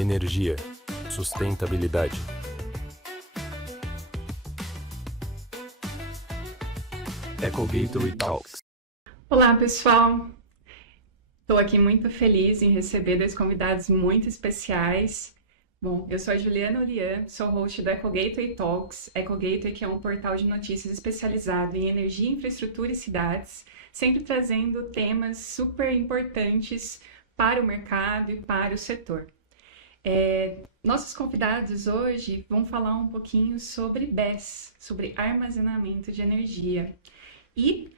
energia, sustentabilidade. Eco Gateway Talks. Olá, pessoal! Estou aqui muito feliz em receber dois convidados muito especiais. Bom, eu sou a Juliana Olian, sou host do Eco Gateway Talks. Eco Gateway, que é um portal de notícias especializado em energia, infraestrutura e cidades, sempre trazendo temas super importantes para o mercado e para o setor. Nossos convidados hoje vão falar um pouquinho sobre BESS, sobre armazenamento de energia. E,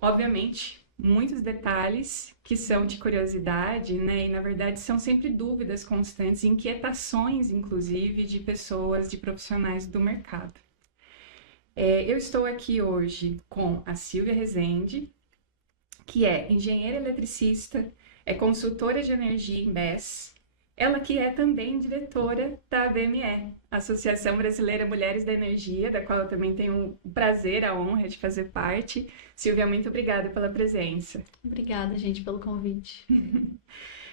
obviamente, muitos detalhes que são de curiosidade, né? E, na verdade, são sempre dúvidas constantes, inquietações, inclusive, de pessoas, de profissionais do mercado. Eu estou aqui hoje com a Silvia Rezende, que é engenheira eletricista, é consultora de energia em BESS. Ela que é também diretora da ABME, Associação Brasileira Mulheres da Energia, da qual eu também tenho o prazer, a honra de fazer parte. Silvia, muito obrigada pela presença. Obrigada, gente, pelo convite.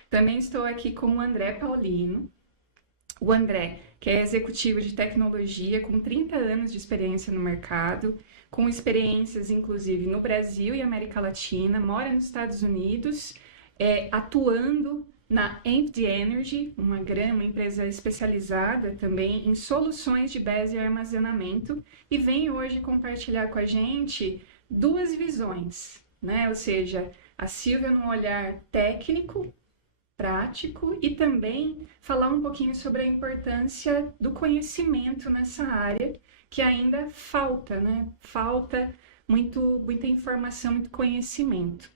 Também estou aqui com o André Paulino. O André, que é executivo de tecnologia com 30 anos de experiência no mercado, com experiências inclusive no Brasil e América Latina, mora nos Estados Unidos, atuando na Amped Energy, uma empresa especializada também em soluções de BESS e armazenamento, e vem hoje compartilhar com a gente duas visões, né? Ou seja, a Silvia num olhar técnico, prático, e também falar um pouquinho sobre a importância do conhecimento nessa área, que ainda falta, né? Falta muita informação, muito conhecimento.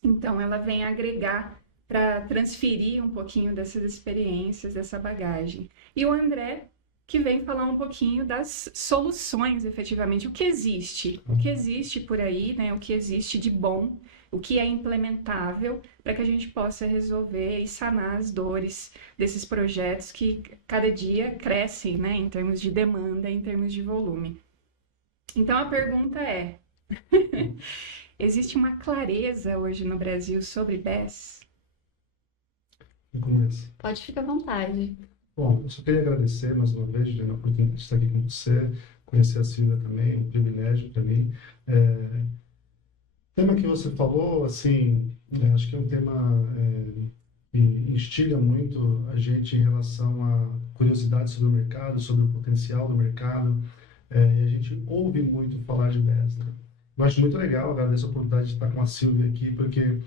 Então, ela vem agregar para transferir um pouquinho dessas experiências, dessa bagagem. E o André, que vem falar um pouquinho das soluções, efetivamente, o que existe por aí, né? O que existe de bom, o que é implementável para que a gente possa resolver e sanar as dores desses projetos que cada dia crescem, né? Em termos de demanda, em termos de volume. Então, a pergunta é, existe uma clareza hoje no Brasil sobre BESS? Começa. Pode ficar à vontade. Bom, eu só queria agradecer mais uma vez, Juliana, a oportunidade de estar aqui com você, conhecer a Silvia também, é um privilégio para mim. O tema que você falou, assim, acho que é um tema que instiga muito a gente em relação à curiosidade sobre o mercado, sobre o potencial do mercado, e a gente ouve muito falar de BESS, né? Eu acho muito legal, agradeço a oportunidade de estar com a Silvia aqui, porque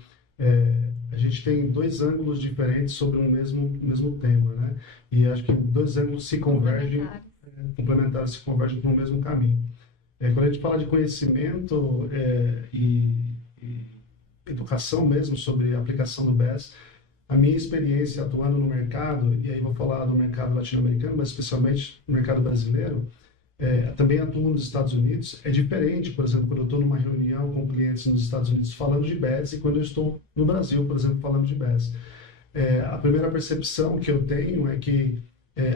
a gente tem dois ângulos diferentes sobre um mesmo tema, né? E acho que dois ângulos se convergem, complementares se convergem para o mesmo caminho. Quando a gente fala de conhecimento e educação mesmo sobre a aplicação do BESS, a minha experiência atuando no mercado, e aí vou falar do mercado latino-americano, mas especialmente no mercado brasileiro, também atuo nos Estados Unidos, é diferente, por exemplo, quando eu estou numa reunião com clientes nos Estados Unidos falando de BESS e quando eu estou no Brasil, por exemplo, falando de BESS. A primeira percepção que eu tenho é que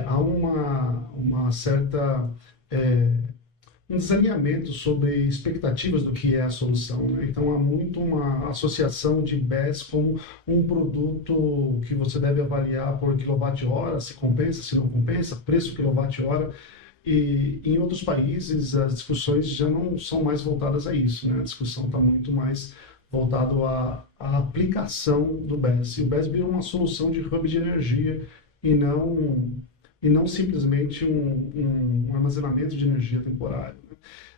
há uma certa um desalinhamento sobre expectativas do que é a solução, né? Então há muito uma associação de BESS como um produto que você deve avaliar por quilowatt-hora, se compensa, se não compensa, preço quilowatt-hora. E em outros países as discussões já não são mais voltadas a isso, né? A discussão está muito mais voltada à aplicação do BESS. E o BESS vira uma solução de hub de energia e não simplesmente um armazenamento de energia temporário,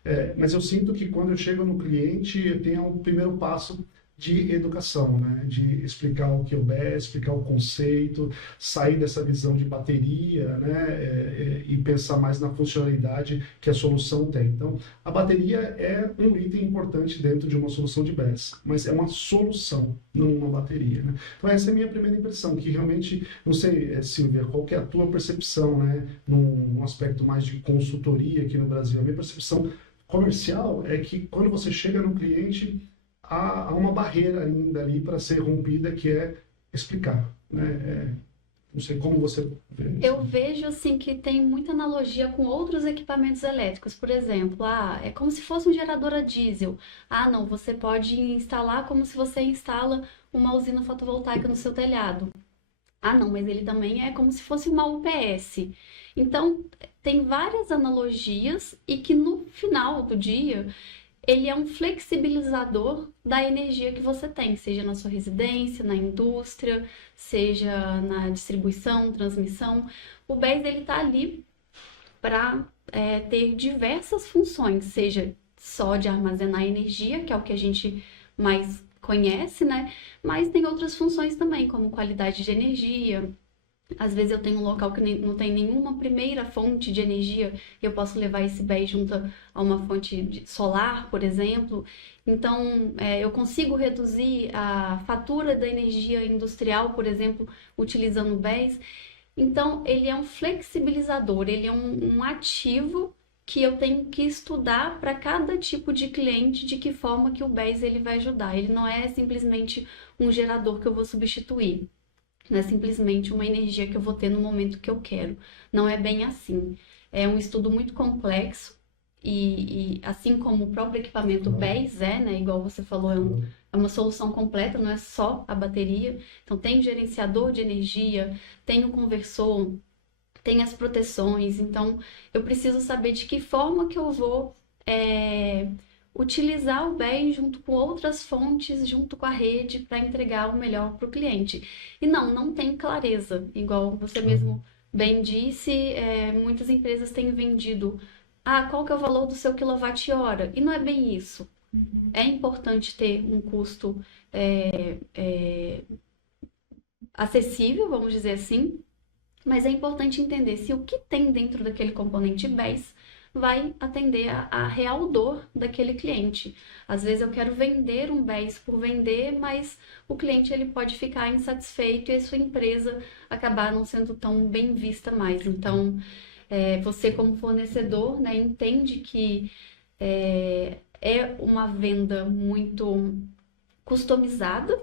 né? Mas eu sinto que quando eu chego no cliente, eu tenho um primeiro passo de educação, né? De explicar o que é o BESS, explicar o conceito, sair dessa visão de bateria, né? E pensar mais na funcionalidade que a solução tem. Então, a bateria é um item importante dentro de uma solução de BESS, mas é uma solução, não uma bateria, né? Então, essa é a minha primeira impressão, que realmente, não sei, Silvia, qual que é a tua percepção, né? Num aspecto mais de consultoria aqui no Brasil. A minha percepção comercial é que quando você chega no cliente, há uma barreira ainda ali para ser rompida, que é explicar, né? Não sei como você vê isso. Eu vejo assim que tem muita analogia com outros equipamentos elétricos. Por exemplo, é como se fosse um gerador a diesel. Não, você pode instalar como se você instala uma usina fotovoltaica no seu telhado. Ah, não, mas ele também é como se fosse uma UPS. Então, tem várias analogias e que no final do dia ele é um flexibilizador da energia que você tem, seja na sua residência, na indústria, seja na distribuição, transmissão. O BES ele está ali para ter diversas funções, seja só de armazenar energia, que é o que a gente mais conhece, né? Mas tem outras funções também, como qualidade de energia. Às vezes eu tenho um local que não tem nenhuma primeira fonte de energia, eu posso levar esse BES junto a uma fonte solar, por exemplo. Então, eu consigo reduzir a fatura da energia industrial, por exemplo, utilizando o BES. Então, ele é um flexibilizador, ele é um ativo que eu tenho que estudar para cada tipo de cliente, de que forma que o BES ele vai ajudar. Ele não é simplesmente um gerador que eu vou substituir. Não é simplesmente uma energia que eu vou ter no momento que eu quero. Não é bem assim. É um estudo muito complexo e assim como o próprio equipamento BES né? Igual você falou, é uma solução completa, não é só a bateria. Então tem o gerenciador de energia, tem o conversor, tem as proteções. Então eu preciso saber de que forma que eu vou utilizar o BES junto com outras fontes, junto com a rede, para entregar o melhor para o cliente. E não tem clareza, igual você mesmo bem disse, muitas empresas têm vendido, qual que é o valor do seu quilowatt-hora? E não é bem isso. É importante ter um custo acessível, vamos dizer assim, mas é importante entender se o que tem dentro daquele componente BES vai atender a real dor daquele cliente. Às vezes eu quero vender um BES por vender, mas o cliente ele pode ficar insatisfeito e a sua empresa acabar não sendo tão bem vista mais. Então, você como fornecedor, né, entende que é uma venda muito customizada,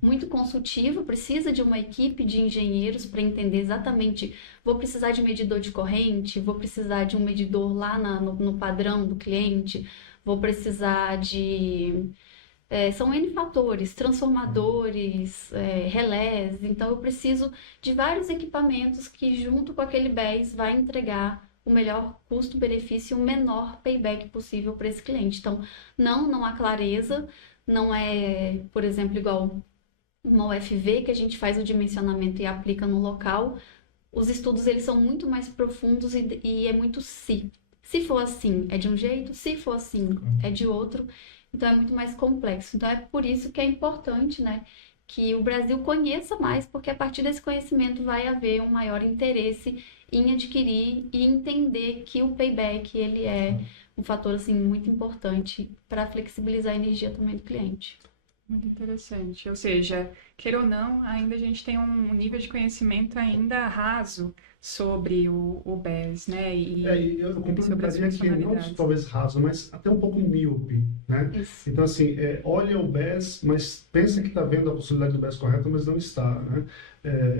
muito consultiva, precisa de uma equipe de engenheiros para entender exatamente, vou precisar de medidor de corrente, vou precisar de um medidor lá no padrão do cliente, vou precisar de... são N fatores, transformadores, relés, então eu preciso de vários equipamentos que junto com aquele BES vai entregar o melhor custo-benefício e o menor payback possível para esse cliente. Então, não há clareza, não é, por exemplo, igual uma UFV que a gente faz o dimensionamento e aplica no local. Os estudos eles são muito mais profundos e é muito se. Se for assim, é de um jeito, se for assim, é de outro. Então é muito mais complexo. Então é por isso que é importante, né, que o Brasil conheça mais, porque a partir desse conhecimento vai haver um maior interesse em adquirir e entender que o payback ele é um fator assim muito importante para flexibilizar a energia também do cliente. Muito interessante. Ou seja, queira ou não, ainda a gente tem um nível de conhecimento ainda raso sobre o BES, né? E eu sobre as complementaria que não funcionalidades. talvez raso, mas até um pouco míope, né? Isso. Então, assim, olha o BES, mas pensa que está vendo a possibilidade do BES correto, mas não está, né?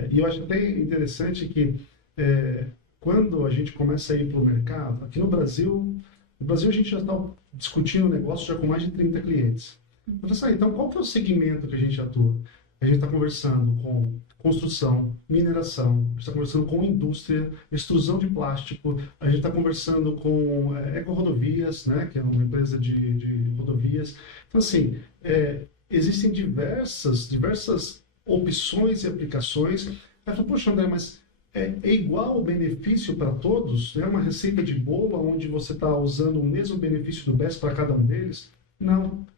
E eu acho até interessante que quando a gente começa a ir para o mercado, aqui no Brasil a gente já está discutindo o negócio já com mais de 30 clientes. Então, qual que é o segmento que a gente atua? A gente está conversando com construção, mineração, a gente está conversando com indústria, extrusão de plástico, a gente está conversando com Ecorodovias, né, que é uma empresa de rodovias. Então, assim, existem diversas opções e aplicações. Aí fala, poxa, André, mas é igual o benefício para todos? É uma receita de bolo onde você está usando o mesmo benefício do BES para cada um deles? Não.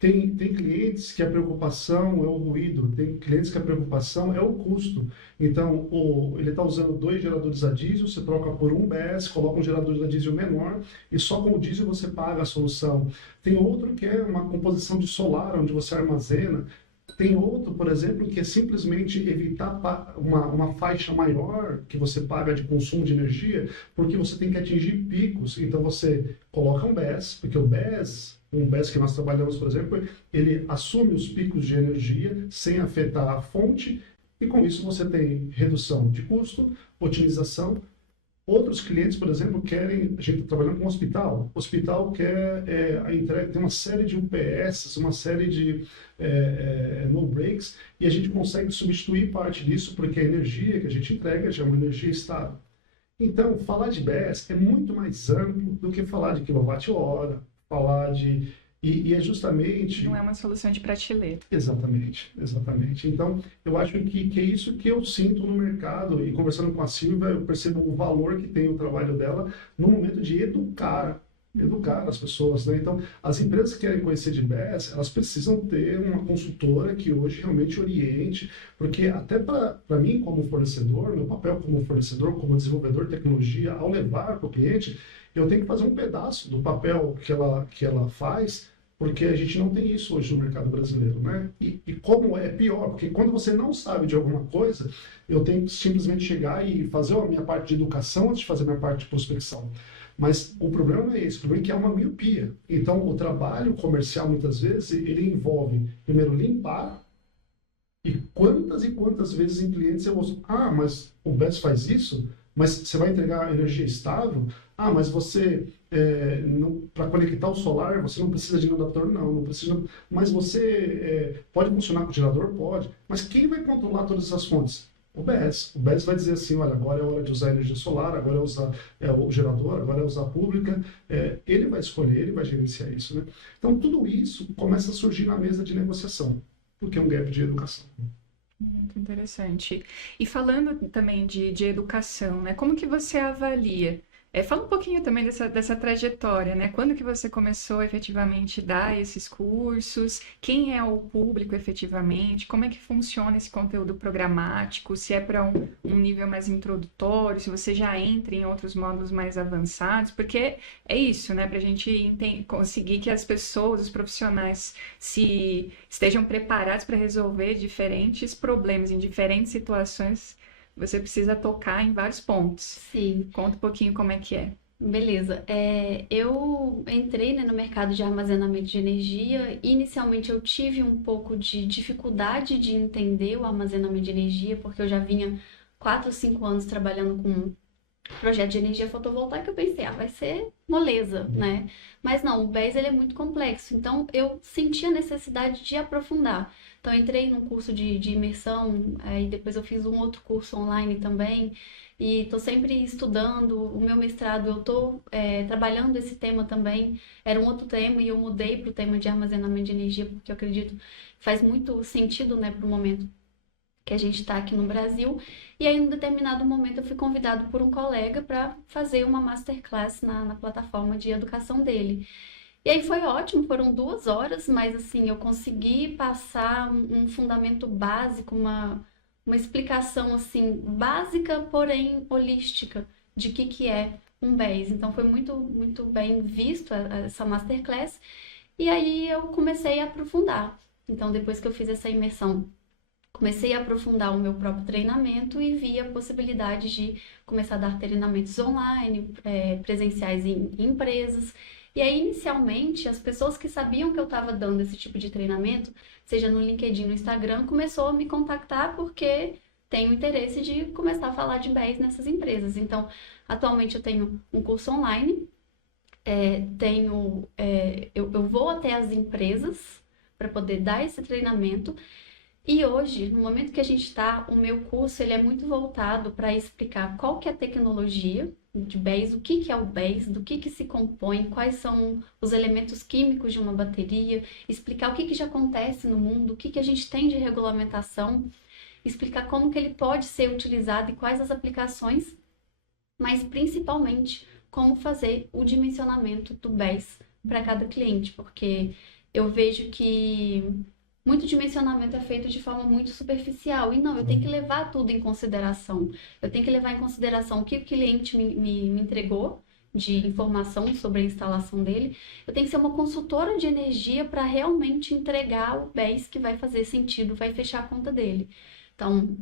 Tem clientes que a preocupação é o ruído, tem clientes que a preocupação é o custo. Então, ele está usando 2 geradores a diesel, você troca por um BES, coloca um gerador a diesel menor e só com o diesel você paga a solução. Tem outro que é uma composição de solar, onde você armazena. Tem outro, por exemplo, que é simplesmente evitar uma faixa maior que você paga de consumo de energia, porque você tem que atingir picos. Então, você coloca um BES, porque o BES... Um BES que nós trabalhamos, por exemplo, ele assume os picos de energia sem afetar a fonte e com isso você tem redução de custo, otimização Outros clientes, por exemplo, querem, a gente está trabalhando com hospital, o hospital quer a entrega, tem uma série de UPS, uma série de no breaks, e a gente consegue substituir parte disso, porque a energia que a gente entrega já é uma energia estável. Então, falar de BES é muito mais amplo do que falar de quilowatt-hora, falar de... E é justamente... Não é uma solução de prateleira. Exatamente, exatamente. Então, eu acho que é isso que eu sinto no mercado, e conversando com a Silvia, eu percebo o valor que tem o trabalho dela no momento de educar as pessoas, né? Então, as empresas que querem conhecer de BES, elas precisam ter uma consultora que hoje realmente oriente, porque até para mim, como fornecedor, meu papel como fornecedor, como desenvolvedor de tecnologia, ao levar para o cliente, eu tenho que fazer um pedaço do papel que ela faz, porque a gente não tem isso hoje no mercado brasileiro, né? E como é pior, porque quando você não sabe de alguma coisa, eu tenho que simplesmente chegar e fazer a minha parte de educação antes de fazer a minha parte de prospecção. Mas o problema não é esse, o problema é que é uma miopia. Então, o trabalho comercial, muitas vezes, ele envolve, primeiro, limpar, e quantas vezes em clientes eu ouço, mas o BES faz isso? Mas você vai entregar energia estável? Mas você, para conectar o solar, você não precisa de um adaptador? Não precisa. Mas você pode funcionar com o gerador? Pode. Mas quem vai controlar todas essas fontes? O BES. O BES vai dizer assim, olha, agora é hora de usar energia solar, agora é usar o gerador, agora é usar a pública. Ele vai escolher, ele vai gerenciar isso, né? Então, tudo isso começa a surgir na mesa de negociação, porque é um gap de educação. Muito interessante. E falando também de educação, né? Como que você avalia? Fala um pouquinho também dessa trajetória, né? Quando que você começou efetivamente a dar esses cursos? Quem é o público efetivamente? Como é que funciona esse conteúdo programático? Se é para um nível mais introdutório, se você já entra em outros módulos mais avançados? Porque é isso, né? Para a gente conseguir que as pessoas, os profissionais, estejam preparados para resolver diferentes problemas em diferentes situações. Você precisa tocar em vários pontos. Sim. Conta um pouquinho como é que é. Beleza. Eu entrei, né, no mercado de armazenamento de energia. Inicialmente eu tive um pouco de dificuldade de entender o armazenamento de energia, porque eu já vinha 4 ou 5 anos trabalhando com projeto de energia fotovoltaica. Eu pensei, vai ser moleza, né? Mas não, o BES ele é muito complexo. Então eu senti a necessidade de aprofundar. Então, eu entrei num curso de imersão, aí depois eu fiz um outro curso online também, e estou sempre estudando. O meu mestrado, eu estou trabalhando esse tema também. Era um outro tema e eu mudei para o tema de armazenamento de energia, porque eu acredito que faz muito sentido, né, para o momento que a gente está aqui no Brasil. E aí, em um determinado momento, eu fui convidado por um colega para fazer uma masterclass na plataforma de educação dele. E aí foi ótimo, foram 2 horas, mas assim, eu consegui passar um fundamento básico, uma explicação assim, básica, porém holística, de que é um BES. Então foi muito, muito bem visto essa masterclass. E aí eu comecei a aprofundar. Então depois que eu fiz essa imersão, comecei a aprofundar o meu próprio treinamento e vi a possibilidade de começar a dar treinamentos online, presenciais em empresas. E aí, inicialmente, as pessoas que sabiam que eu estava dando esse tipo de treinamento, seja no LinkedIn, no Instagram, começou a me contactar porque tem o interesse de começar a falar de BES nessas empresas. Então, atualmente eu tenho um curso online, eu vou até as empresas para poder dar esse treinamento. E hoje, no momento que a gente está, o meu curso ele é muito voltado para explicar qual que é a tecnologia de BES, o que é o BES, do que se compõe, quais são os elementos químicos de uma bateria, explicar o que já acontece no mundo, o que a gente tem de regulamentação, explicar como que ele pode ser utilizado e quais as aplicações, mas principalmente como fazer o dimensionamento do BES para cada cliente, porque eu vejo que muito dimensionamento é feito de forma muito superficial. E não, eu tenho que levar tudo em consideração. Eu tenho que levar em consideração o que o cliente me entregou de informação sobre a instalação dele. Eu tenho que ser uma consultora de energia para realmente entregar o BES que vai fazer sentido, vai fechar a conta dele. Então,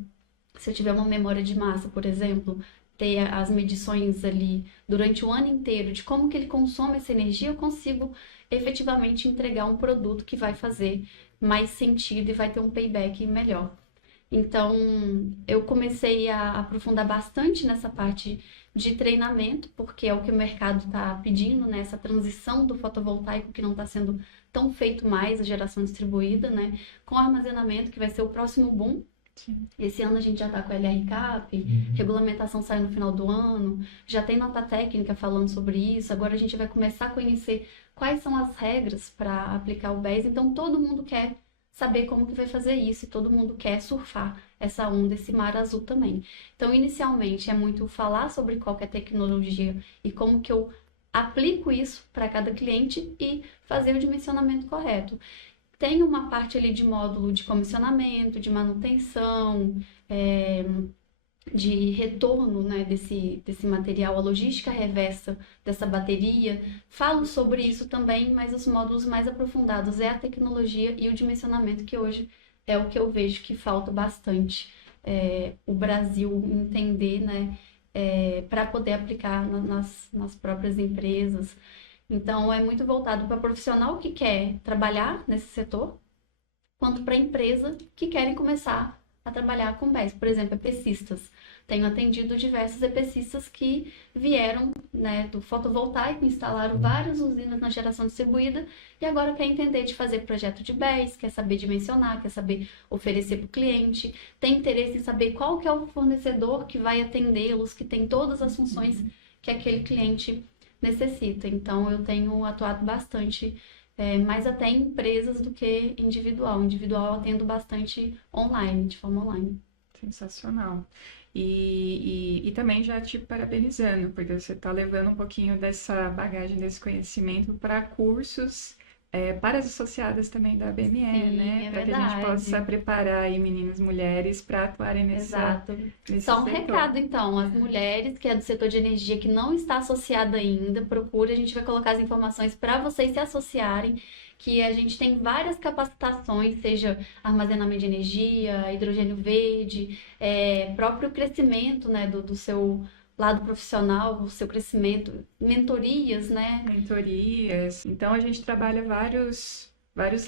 se eu tiver uma memória de massa, por exemplo, ter as medições ali durante o ano inteiro de como que ele consome essa energia, eu consigo efetivamente entregar um produto que vai fazer mais sentido e vai ter um payback melhor. Então, eu comecei a aprofundar bastante nessa parte de treinamento, porque é o que o mercado está pedindo, né? Essa transição do fotovoltaico que não está sendo tão feito mais, a geração distribuída, né? Com armazenamento, que vai ser o próximo boom. Sim. Esse ano a gente já está com a LRCAP, regulamentação sai no final do ano, já tem nota técnica falando sobre isso, agora a gente vai começar a conhecer quais são as regras para aplicar o BES, então todo mundo quer saber como que vai fazer isso e todo mundo quer surfar essa onda, esse mar azul também. Então, inicialmente, é muito falar sobre qual que é a tecnologia e como que eu aplico isso para cada cliente e fazer o dimensionamento correto. Tem uma parte ali de módulo de comissionamento, de manutenção, de retorno, né, desse material, a logística reversa dessa bateria. Falo sobre isso também, mas os módulos mais aprofundados é a tecnologia e o dimensionamento, que hoje é o que eu vejo que falta bastante o Brasil entender, né, para poder aplicar nas próprias empresas. Então, é muito voltado para profissional que quer trabalhar nesse setor, quanto para empresa que querem começar a trabalhar com BES. Por exemplo, EPCistas. Tenho atendido diversos EPCistas que vieram, né, do fotovoltaico, instalaram várias usinas na geração distribuída e agora quer entender de fazer projeto de BES, quer saber dimensionar, quer saber oferecer para o cliente, tem interesse em saber qual que é o fornecedor que vai atendê-los, que tem todas as funções que aquele cliente necessita. Então, eu tenho atuado bastante, mais até em empresas do que individual. Individual eu atendo bastante online, de forma online. Sensacional. E também já te parabenizando, porque você está levando um pouquinho dessa bagagem, desse conhecimento para cursos para as associadas também da BME, Sim, né? é Para que a gente verdade. possa preparar aí meninas, mulheres para atuarem Exato. nesse Só um setor. recado, então, as mulheres que é do setor de energia que não está associada ainda, procure, a gente vai colocar as informações para vocês se associarem, que a gente tem várias capacitações, seja armazenamento de energia, hidrogênio verde, próprio crescimento, né, do seu lado profissional, o seu crescimento, mentorias, né? Mentorias. Então, a gente trabalha vários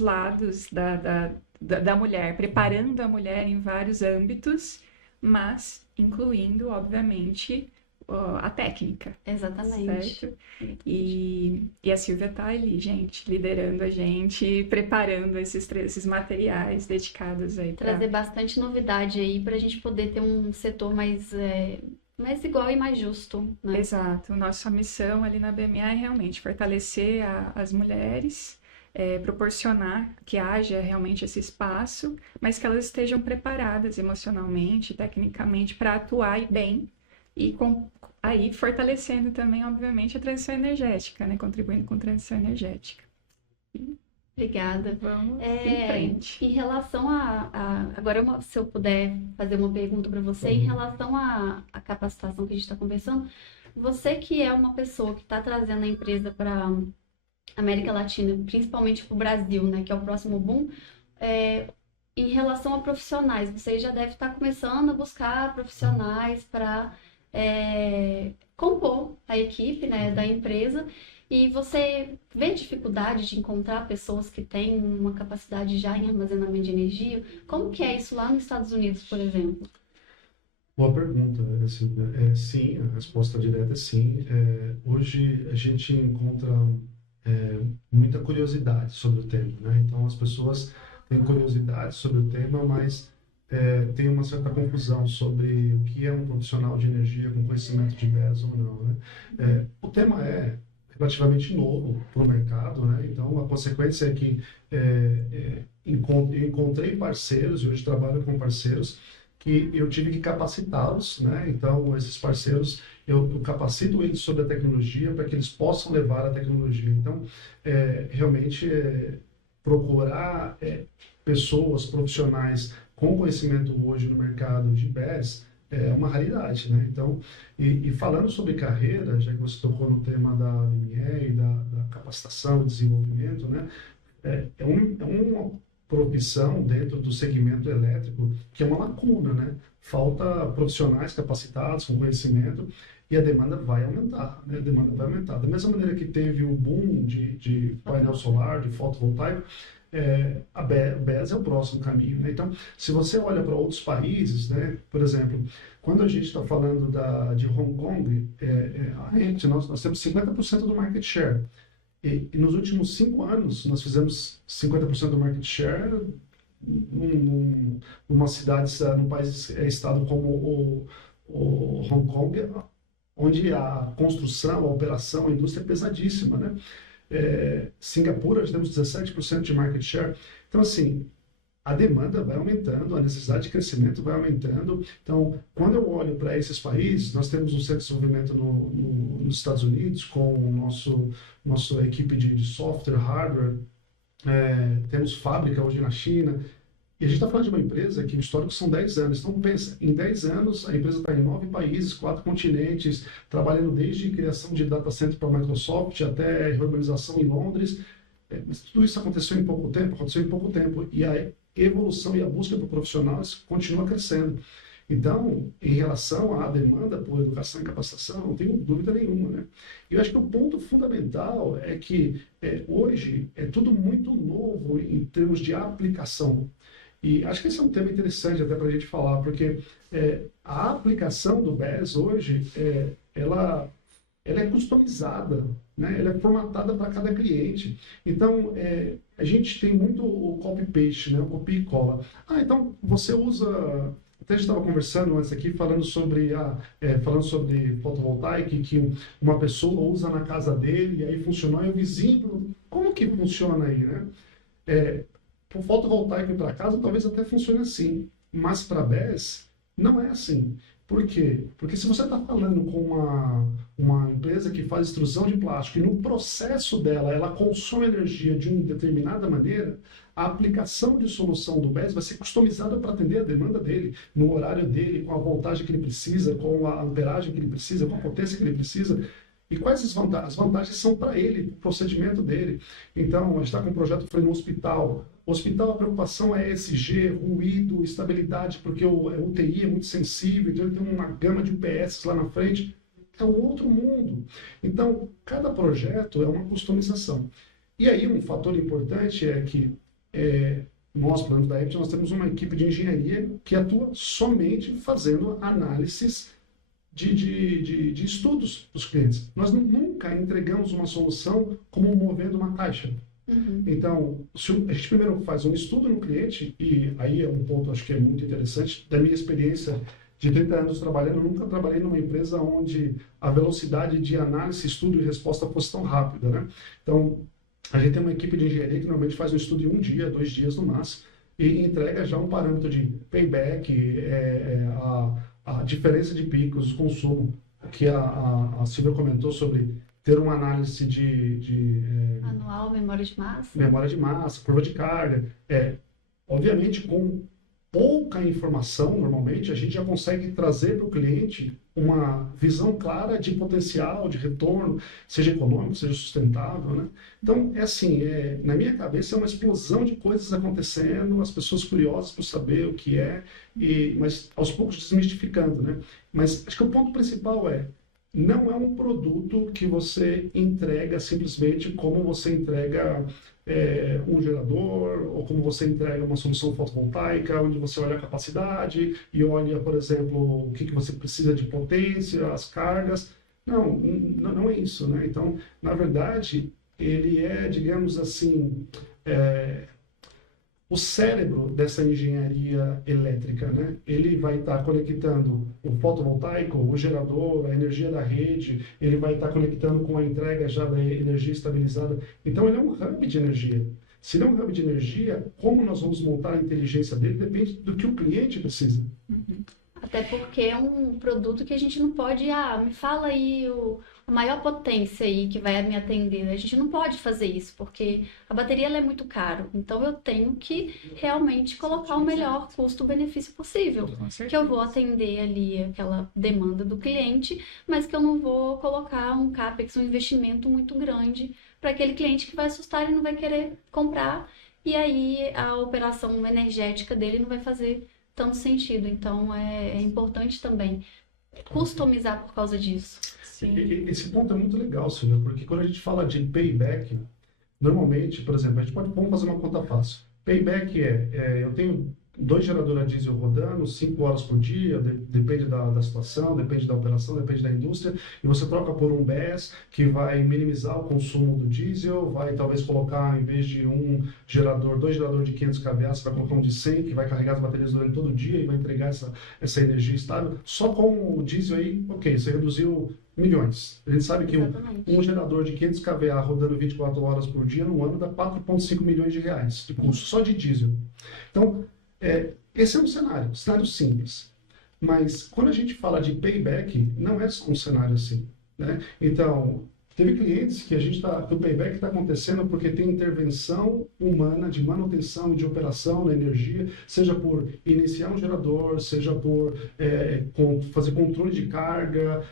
lados da mulher, preparando a mulher em vários âmbitos, mas incluindo, obviamente, a técnica, Exatamente. certo? E a Silvia tá ali, gente, liderando a gente, preparando esses materiais dedicados aí para Trazer bastante novidade aí para a gente poder ter um setor mais igual e mais justo, né? Exato. Nossa missão ali na BMA é realmente fortalecer as mulheres, proporcionar que haja realmente esse espaço, mas que elas estejam preparadas emocionalmente, tecnicamente, para atuar bem e aí fortalecendo também, obviamente, a transição energética, né? Contribuindo com a transição energética. Obrigada. Vamos em frente. Em relação agora, se eu puder fazer uma pergunta para você, em relação à capacitação que a gente está conversando, você que é uma pessoa que está trazendo a empresa para América Latina, principalmente para o Brasil, né, que é o próximo boom, em relação a profissionais, você já deve estar começando a buscar profissionais para compor a equipe, né, da empresa. E você vê dificuldade de encontrar pessoas que têm uma capacidade já em armazenamento de energia? Como que é isso lá nos Estados Unidos, por exemplo? Boa pergunta, Silvia. Sim, a resposta direta é sim. Hoje a gente encontra muita curiosidade sobre o tema, né? Então as pessoas têm curiosidade sobre o tema, mas tem uma certa confusão sobre o que é um profissional de energia com conhecimento de BES ou não, né? O tema é relativamente novo para o mercado, né? Então a consequência é que encontrei parceiros e hoje trabalho com parceiros que eu tive que capacitá-los, né? Então esses parceiros eu capacito eles sobre a tecnologia para que eles possam levar a tecnologia. Então realmente procurar pessoas profissionais com conhecimento hoje no mercado de BES é uma raridade, né? Então, e falando sobre carreira, já que você tocou no tema da BME e da capacitação e desenvolvimento, né? É uma profissão dentro do segmento elétrico que é uma lacuna, né? Falta profissionais capacitados com conhecimento e a demanda vai aumentar, né? A demanda vai aumentar. Da mesma maneira que teve o boom de painel solar, de fotovoltaico, o BES é o próximo caminho, né? Então, se você olha para outros países, né? Por exemplo, quando a gente está falando de Hong Kong, nós temos 50% do market share. E nos últimos 5 anos, nós fizemos 50% do market share numa cidade, num país, estado como o Hong Kong, onde a construção, a operação, a indústria é pesadíssima, né? Singapura, nós temos 17% de market share. Então, assim, a demanda vai aumentando, a necessidade de crescimento vai aumentando. Então, quando eu olho para esses países, nós temos um centro de desenvolvimento nos Estados Unidos, com nossa equipe de software, hardware, temos fábrica hoje na China, e a gente está falando de uma empresa que o histórico são 10 anos. Então, pensa, em 10 anos, a empresa está em 9 países, 4 continentes, trabalhando desde criação de data center para a Microsoft até urbanização em Londres. Mas tudo isso aconteceu em pouco tempo, e a evolução e a busca por profissionais continua crescendo. Então, em relação à demanda por educação e capacitação, não tenho dúvida nenhuma, né? E eu acho que o ponto fundamental é que hoje é tudo muito novo em termos de aplicação. E acho que esse é um tema interessante até para a gente falar, porque a aplicação do BES hoje, ela é customizada, né? Ela é formatada para cada cliente. Então, a gente tem muito o copy-paste, né? O copia e cola. Então você usa... Até a gente estava conversando antes aqui, falando sobre fotovoltaica, que uma pessoa usa na casa dele, e aí funcionou, e o vizinho... Como que funciona aí, né? Para fotovoltaico para casa, talvez até funcione assim, mas para BES, não é assim. Por quê? Porque se você está falando com uma empresa que faz extrusão de plástico e no processo dela ela consome energia de uma determinada maneira, a aplicação de solução do BES vai ser customizada para atender a demanda dele, no horário dele, com a voltagem que ele precisa, com a amperagem que ele precisa, com a potência que ele precisa. E quais as vantagens? As vantagens são para ele, o procedimento dele. Então, a gente está com um projeto que foi no hospital. O hospital, a preocupação é ESG, ruído, estabilidade, porque o UTI é muito sensível, então ele tem uma gama de UPS lá na frente. É um outro mundo. Então, cada projeto é uma customização. E aí, um fator importante é que nós, por exemplo, da EPT, nós temos uma equipe de engenharia que atua somente fazendo análises de estudos para os clientes. Nós nunca entregamos uma solução como movendo uma caixa. Uhum. Então, a gente primeiro faz um estudo no cliente, e aí é um ponto, acho que é muito interessante, da minha experiência de 30 anos trabalhando, eu nunca trabalhei numa empresa onde a velocidade de análise, estudo e resposta fosse tão rápida, né? Então, a gente tem uma equipe de engenharia que normalmente faz um estudo em 1 dia, 2 dias no máximo, e entrega já um parâmetro de payback, a diferença de picos, o consumo, que a Silvia comentou sobre ter uma análise Anual, memória de massa, curva de carga. Obviamente, com pouca informação, normalmente, a gente já consegue trazer para o cliente uma visão clara de potencial, de retorno, seja econômico, seja sustentável, né? Então, na minha cabeça é uma explosão de coisas acontecendo, as pessoas curiosas por saber o que mas aos poucos desmistificando, né? Mas acho que o ponto principal não é um produto que você entrega simplesmente como você entrega um gerador, ou como você entrega uma solução fotovoltaica, onde você olha a capacidade e olha, por exemplo, o que você precisa de potência, as cargas. Não é isso, né? Então, na verdade, ele digamos assim, o cérebro dessa engenharia elétrica, né? Ele vai estar conectando o fotovoltaico, o gerador, a energia da rede, ele vai estar conectando com a entrega já da energia estabilizada. Então, ele é um hub de energia. Se não é um hub de energia, como nós vamos montar a inteligência dele depende do que o cliente precisa. Até porque é um produto que a gente não pode, me fala aí a maior potência aí que vai me atender. A gente não pode fazer isso, porque a bateria ela é muito caro. Então eu tenho que realmente colocar o melhor custo-benefício possível. Que eu vou atender ali aquela demanda do cliente, mas que eu não vou colocar um CAPEX, um investimento muito grande para aquele cliente que vai assustar e não vai querer comprar. E aí a operação energética dele não vai fazer tanto sentido. Então é importante também customizar por causa disso. Sim. Esse ponto é muito legal, Silvia, porque quando a gente fala de payback, Normalmente, por exemplo, vamos fazer uma conta fácil. Payback eu tenho 2 geradores a diesel rodando, 5 horas por dia, depende da situação, depende da operação, depende da indústria, e você troca por um BES que vai minimizar o consumo do diesel, vai talvez colocar, em vez de 2 geradores de 500 kVA, você vai colocar um de 100, que vai carregar as baterias durante todo o dia e vai entregar essa energia estável. Só com o diesel aí, ok, você reduziu milhões. A gente sabe que Exatamente. um gerador de 500 kVA rodando 24 horas por dia no ano dá 4,5 milhões de reais de custo só de diesel. Então, esse é um cenário simples. Mas quando a gente fala de payback, não é só um cenário assim, né? Então, teve clientes que o payback está acontecendo porque tem intervenção humana de manutenção e de operação na energia, seja por iniciar um gerador, seja por fazer controle de carga.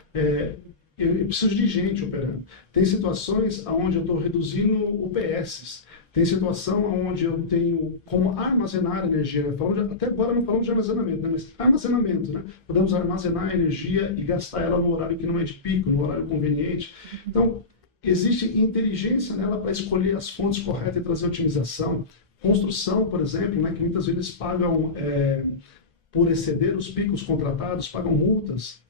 Eu preciso de gente operando. Tem situações onde eu estou reduzindo UPS. Tem situação onde eu tenho como armazenar energia. Até agora não falamos de armazenamento, né? Mas armazenamento, né? Podemos armazenar energia e gastar ela no horário que não é de pico, no horário conveniente. Então, existe inteligência nela para escolher as fontes corretas e trazer otimização. Construção, por exemplo, né? Que muitas vezes pagam, por exceder os picos contratados, pagam multas.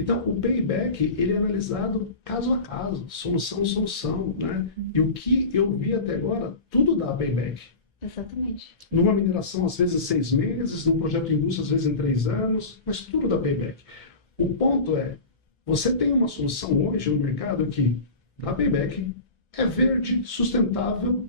Então, o payback, ele é analisado caso a caso, solução a solução, né? E o que eu vi até agora, tudo dá payback. Exatamente. Numa mineração, às vezes, 6 meses, num projeto de indústria, às vezes, em 3 anos, mas tudo dá payback. O ponto é, você tem uma solução hoje no mercado que dá payback, é verde, sustentável.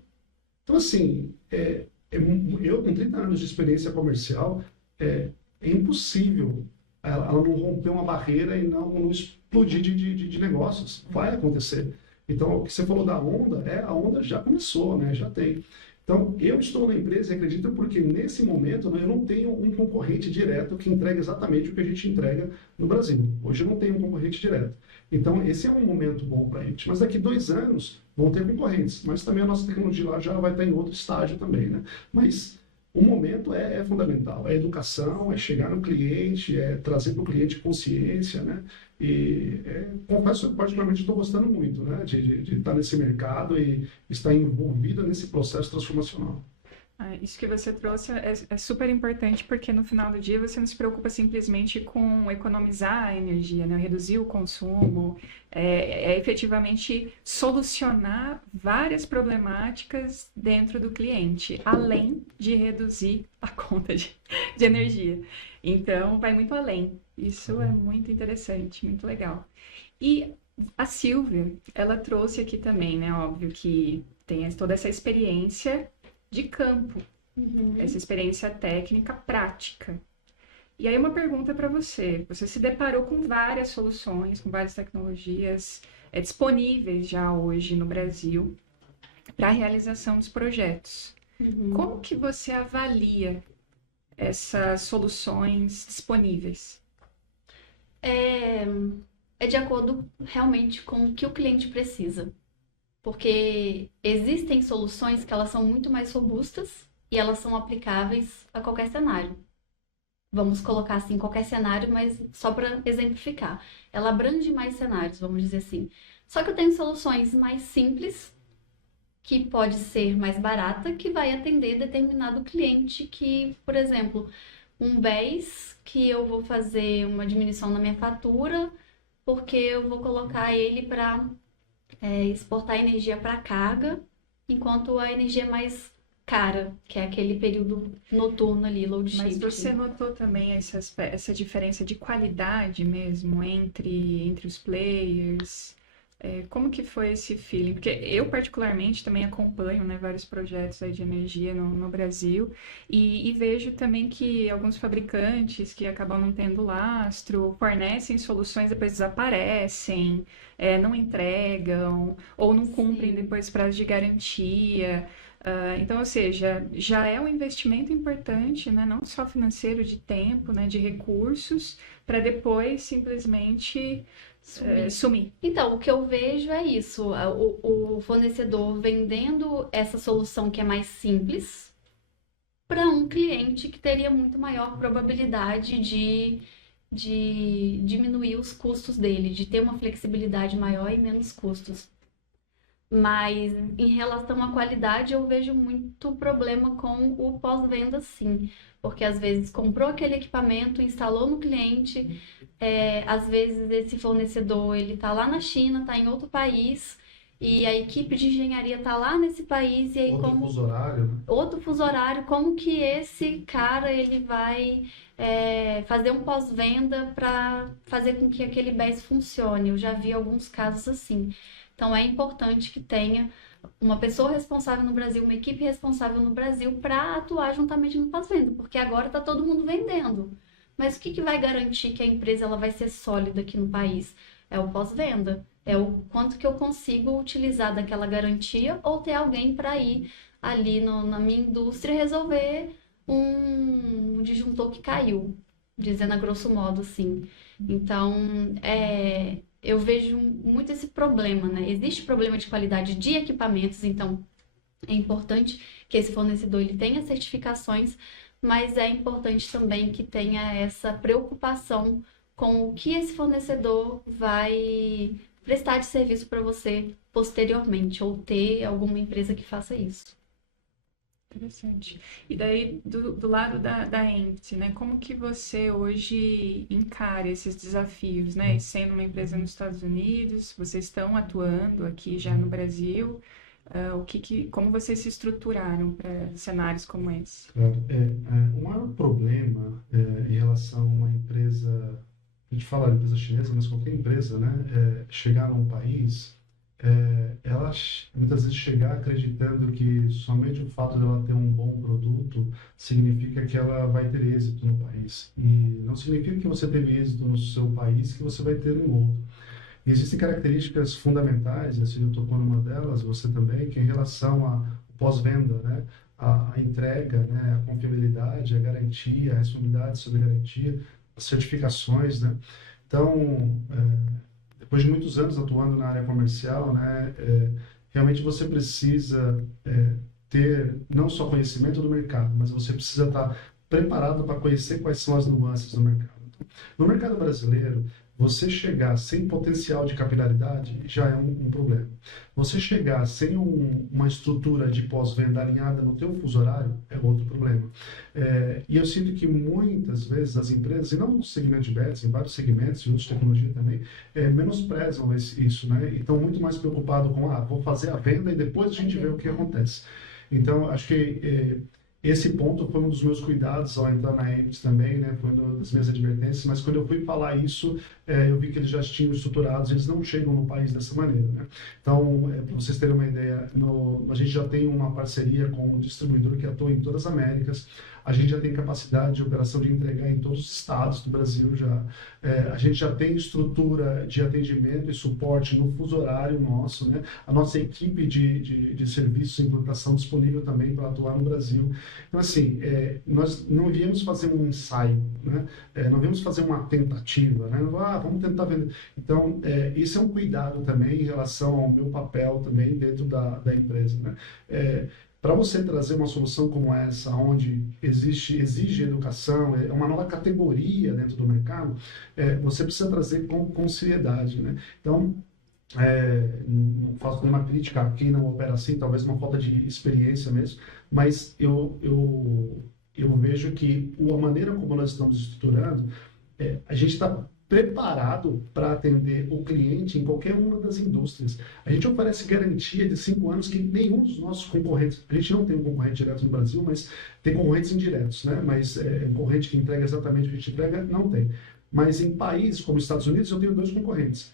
Então, assim, eu com 30 anos de experiência comercial, é impossível ela não romper uma barreira e não explodir de negócios. Vai acontecer. Então, o que você falou da onda, a onda já começou, né? Já tem. Então, eu estou na empresa e acredito porque nesse momento, né, eu não tenho um concorrente direto que entrega exatamente o que a gente entrega no Brasil. Hoje eu não tenho um concorrente direto. Então, esse é um momento bom para a gente. Mas daqui 2 anos vão ter concorrentes. Mas também a nossa tecnologia lá já vai estar em outro estágio também, né? Mas o momento é fundamental, é educação, é chegar no cliente, é trazer para o cliente consciência, né? E confesso que particularmente estou gostando muito, né? De estar nesse mercado e estar envolvido nesse processo transformacional. Isso que você trouxe é super importante porque no final do dia você não se preocupa simplesmente com economizar a energia, né? Reduzir o consumo, efetivamente solucionar várias problemáticas dentro do cliente, além de reduzir a conta de energia. Então, vai muito além. Isso é muito interessante, muito legal. E a Silvia, ela trouxe aqui também, né? Óbvio que tem toda essa experiência de campo, essa experiência técnica prática. E aí uma pergunta para você. Você se deparou com várias soluções, com várias tecnologias disponíveis já hoje no Brasil para a realização dos projetos. Como que você avalia essas soluções disponíveis? É de acordo realmente com o que o cliente precisa. Porque existem soluções que elas são muito mais robustas e elas são aplicáveis a qualquer cenário. Vamos colocar assim, qualquer cenário, mas só para exemplificar. Ela abrange mais cenários, vamos dizer assim. Só que eu tenho soluções mais simples, que pode ser mais barata, que vai atender determinado cliente que, por exemplo, um BES, que eu vou fazer uma diminuição na minha fatura, porque eu vou colocar ele para exportar energia para carga, enquanto a energia é mais cara, que é aquele período noturno ali, load Mas shift. você notou também essa diferença de qualidade mesmo entre os players? Como que foi esse feeling? Porque eu particularmente também acompanho, né, vários projetos aí de energia no Brasil e vejo também que alguns fabricantes que acabam não tendo lastro fornecem soluções, depois desaparecem, não entregam ou não cumprem Sim. depois prazo de garantia. Então, ou seja, já é um investimento importante, né? Não só financeiro, de tempo, né? De recursos, para depois simplesmente sumir. Então, o que eu vejo é isso, o fornecedor vendendo essa solução que é mais simples para um cliente que teria muito maior probabilidade de diminuir os custos dele, de ter uma flexibilidade maior e menos custos. Mas em relação à qualidade, eu vejo muito problema com o pós-venda, sim. Porque às vezes comprou aquele equipamento, instalou no cliente, às vezes esse fornecedor ele está lá na China, está em outro país, e a equipe de engenharia está lá nesse país, e aí Outro como fuso horário, né? outro fuso horário, como que esse cara ele vai fazer um pós-venda para fazer com que aquele BES funcione? Eu já vi alguns casos assim. Então é importante que tenha uma pessoa responsável no Brasil, uma equipe responsável no Brasil para atuar juntamente no pós-venda, porque agora está todo mundo vendendo. Mas o que que vai garantir que a empresa ela vai ser sólida aqui no país? É o pós-venda. É o quanto que eu consigo utilizar daquela garantia ou ter alguém para ir ali na minha indústria resolver um disjuntor que caiu, dizendo a grosso modo assim. Então, eu vejo muito esse problema, né? Existe problema de qualidade de equipamentos, então é importante que esse fornecedor ele tenha certificações, mas é importante também que tenha essa preocupação com o que esse fornecedor vai prestar de serviço para você posteriormente, ou ter alguma empresa que faça isso. Interessante. E daí, do lado da Empty, né? Como que você hoje encara esses desafios, né? E sendo uma empresa nos Estados Unidos, vocês estão atuando aqui já no Brasil, como vocês se estruturaram para cenários como esse? Claro. O maior problema em relação a uma empresa, a gente fala de empresa chinesa, mas qualquer empresa, né, chegar a um país, ela muitas vezes chegar acreditando que somente o fato dela ter um bom produto significa que ela vai ter êxito no país. E não significa que você teve êxito no seu país que você vai ter no outro. E existem características fundamentais, e a Silvia tocou numa delas, você também, que é em relação ao pós-venda, né? A entrega, né? A confiabilidade, a garantia, a responsabilidade sobre a garantia, as certificações, né? Então, depois de muitos anos atuando na área comercial, né? Realmente você precisa ter não só conhecimento do mercado, mas você precisa estar preparado para conhecer quais são as nuances do mercado. No mercado brasileiro, você chegar sem potencial de capilaridade já é um problema. Você chegar sem uma estrutura de pós-venda alinhada no teu fuso horário é outro problema. E eu sinto que muitas vezes as empresas, e não no segmento de bets, em vários segmentos e outros de tecnologia também, menosprezam isso, né? E estão muito mais preocupados com, vou fazer a venda e depois a gente vê o que acontece. Então, acho que esse ponto foi um dos meus cuidados ao entrar na Empty também, né? Foi uma das minhas advertências, mas quando eu fui falar isso, eu vi que eles já tinham estruturados, eles não chegam no país dessa maneira, né? Então, para vocês terem uma ideia, a gente já tem uma parceria com um distribuidor que atua em todas as Américas, a gente já tem capacidade de operação de entregar em todos os estados do Brasil já, a gente já tem estrutura de atendimento e suporte no fuso horário nosso, né? A nossa equipe de serviços e implantação disponível também para atuar no Brasil. Então, assim, nós não viemos fazer um ensaio, né? Não viemos fazer uma tentativa, né? Vamos tentar vender. Então, isso é um cuidado também em relação ao meu papel também dentro da empresa, né? Para você trazer uma solução como essa, onde exige educação, é uma nova categoria dentro do mercado, você precisa trazer com seriedade, né? Então, não faço nenhuma crítica a quem não opera assim, talvez uma falta de experiência mesmo, mas eu vejo que a maneira como nós estamos estruturando, a gente está preparado para atender o cliente em qualquer uma das indústrias. A gente oferece garantia de 5 anos que nenhum dos nossos concorrentes, a gente não tem um concorrente direto no Brasil, mas tem concorrentes indiretos, né? Mas um concorrente que entrega exatamente o que a gente entrega, não tem. Mas em países como os Estados Unidos, eu tenho 2 concorrentes.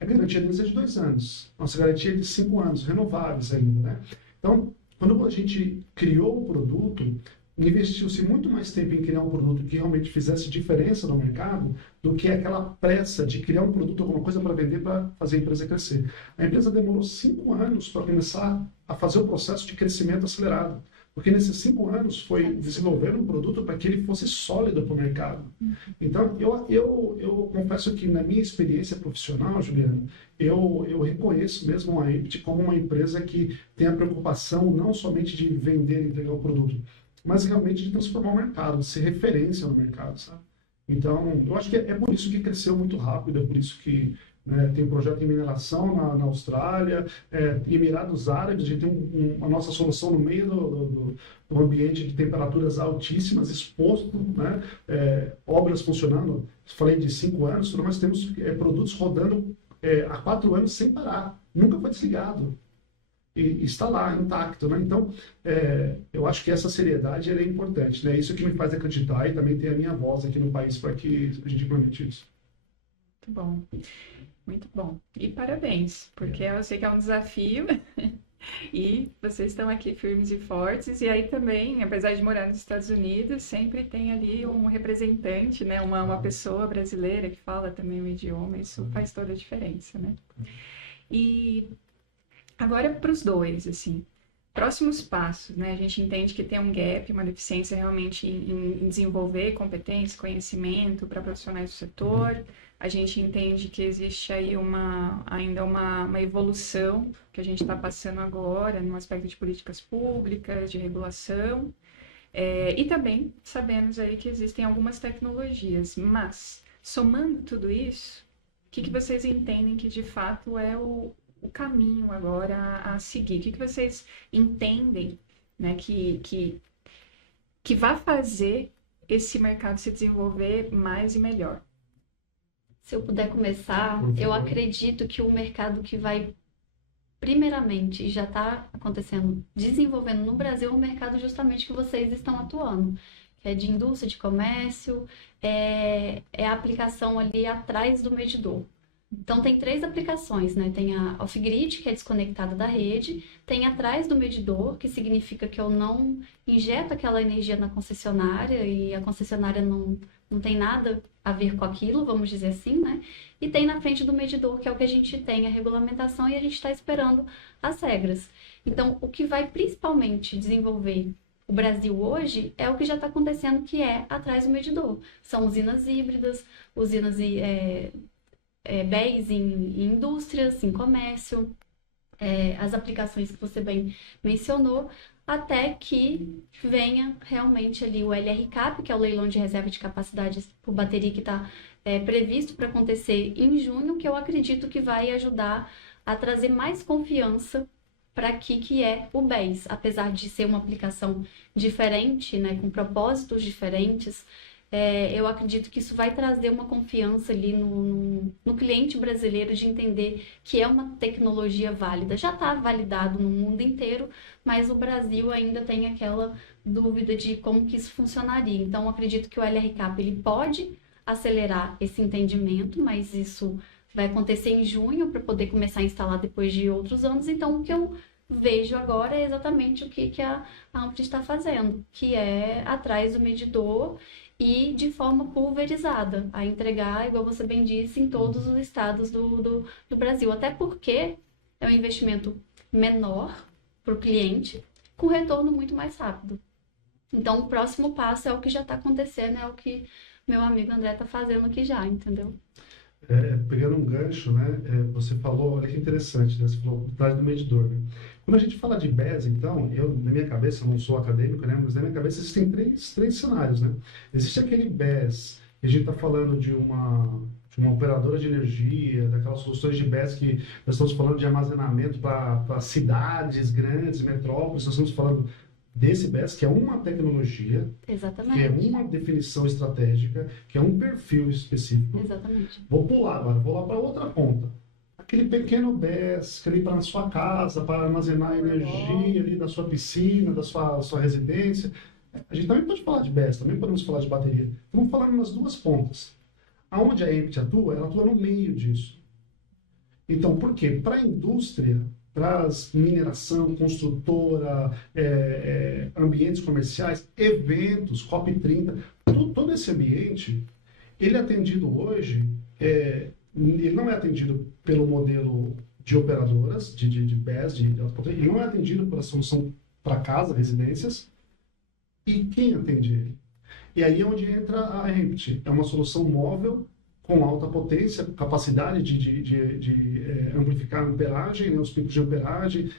A garantia deles é de 2 anos. Nossa garantia é de 5 anos, renováveis ainda, né? Então, quando a gente criou o produto, investiu-se muito mais tempo em criar um produto que realmente fizesse diferença no mercado do que aquela pressa de criar um produto, alguma coisa para vender, para fazer a empresa crescer. A empresa demorou 5 anos para começar a fazer o processo de crescimento acelerado. Porque nesses 5 anos foi desenvolver um produto para que ele fosse sólido para o mercado. Então, eu confesso que na minha experiência profissional, Juliana, eu reconheço mesmo a Empty como uma empresa que tem a preocupação não somente de vender e entregar o produto, mas realmente de transformar o mercado, de ser referência no mercado, sabe? Então, eu acho que é por isso que cresceu muito rápido, é por isso que né? Tem projeto em mineração na Austrália, Emirados Árabes, a gente tem a nossa solução no meio do ambiente de temperaturas altíssimas, exposto, né? Obras funcionando, falei de 5 anos, nós temos produtos rodando há 4 anos sem parar, nunca foi desligado. E está lá, intacto, né? Então, eu acho que essa seriedade é importante, né? Isso que me faz acreditar e também ter a minha voz aqui no país para que a gente implemente isso. Muito bom. Muito bom. E parabéns, porque eu sei que é um desafio e vocês estão aqui firmes e fortes. E aí também, apesar de morar nos Estados Unidos, sempre tem ali um representante, né? Uma pessoa brasileira que fala também o idioma. Isso faz toda a diferença, né? E agora para os dois, assim, próximos passos, né? A gente entende que tem um gap, uma deficiência realmente em desenvolver competência, conhecimento para profissionais do setor. A gente entende que existe aí ainda uma evolução que a gente está passando agora no aspecto de políticas públicas, de regulação. E também sabemos aí que existem algumas tecnologias, mas somando tudo isso, o que vocês entendem que de fato é o caminho agora a seguir? O que vocês entendem, né, que vai fazer esse mercado se desenvolver mais e melhor? Se eu puder começar, eu acredito que o mercado que vai, primeiramente, e já está acontecendo, desenvolvendo no Brasil, é um mercado justamente que vocês estão atuando, que é de indústria, de comércio, é a aplicação ali atrás do medidor. Então, tem 3 aplicações, né? Tem a off-grid, que é desconectada da rede, tem atrás do medidor, que significa que eu não injeto aquela energia na concessionária e a concessionária não tem nada a ver com aquilo, vamos dizer assim, né? E tem na frente do medidor, que é o que a gente tem, a regulamentação, e a gente está esperando as regras. Então, o que vai principalmente desenvolver o Brasil hoje é o que já está acontecendo, que é atrás do medidor. São usinas híbridas, usinas BES em indústrias, em comércio, as aplicações que você bem mencionou, até que venha realmente ali o LRCAP, que é o leilão de reserva de capacidades por bateria, que está previsto para acontecer em junho, que eu acredito que vai ajudar a trazer mais confiança para que é o BES, apesar de ser uma aplicação diferente, né, com propósitos diferentes. Eu acredito que isso vai trazer uma confiança ali no cliente brasileiro de entender que é uma tecnologia válida. Já está validado no mundo inteiro, mas o Brasil ainda tem aquela dúvida de como que isso funcionaria. Então, eu acredito que o LRCAP ele pode acelerar esse entendimento, mas isso vai acontecer em junho para poder começar a instalar depois de outros anos. Então, o que eu vejo agora é exatamente o que a Ampli está fazendo, que é atrás do medidor e de forma pulverizada, a entregar, igual você bem disse, em todos os estados do Brasil. Até porque é um investimento menor para o cliente, com retorno muito mais rápido. Então, o próximo passo é o que já está acontecendo, é o que meu amigo André está fazendo aqui já, entendeu? Pegando um gancho, né? Você falou, olha que interessante, né? Você falou atrás do medidor, né? Quando a gente fala de BES, então, na minha cabeça, eu não sou acadêmico, né? Mas na minha cabeça existem três cenários, né? Existe aquele BES, que a gente está falando de uma operadora de energia, daquelas soluções de BES que nós estamos falando de armazenamento para cidades grandes, metrópoles, nós estamos falando desse BES, que é uma tecnologia, Exatamente. que é uma definição estratégica, que é um perfil específico. Exatamente. Vou pular agora, vou lá para outra ponta. Aquele pequeno BES que ali para na sua casa, para armazenar energia ali da sua piscina, da sua residência. A gente também pode falar de BES, também podemos falar de bateria. Estamos falando nas 2 pontas. Aonde a EMPT atua, ela atua no meio disso. Então, por quê? Para a indústria, para mineração, construtora, ambientes comerciais, eventos, COP30, todo esse ambiente, ele é atendido hoje, ele não é atendido pelo modelo de operadoras, de BES, ele não é atendido pela solução para casa, residências, e quem atende ele? E aí é onde entra a EMPT, é uma solução móvel, com alta potência, capacidade de amplificar a amperagem, né, os picos de amperagem,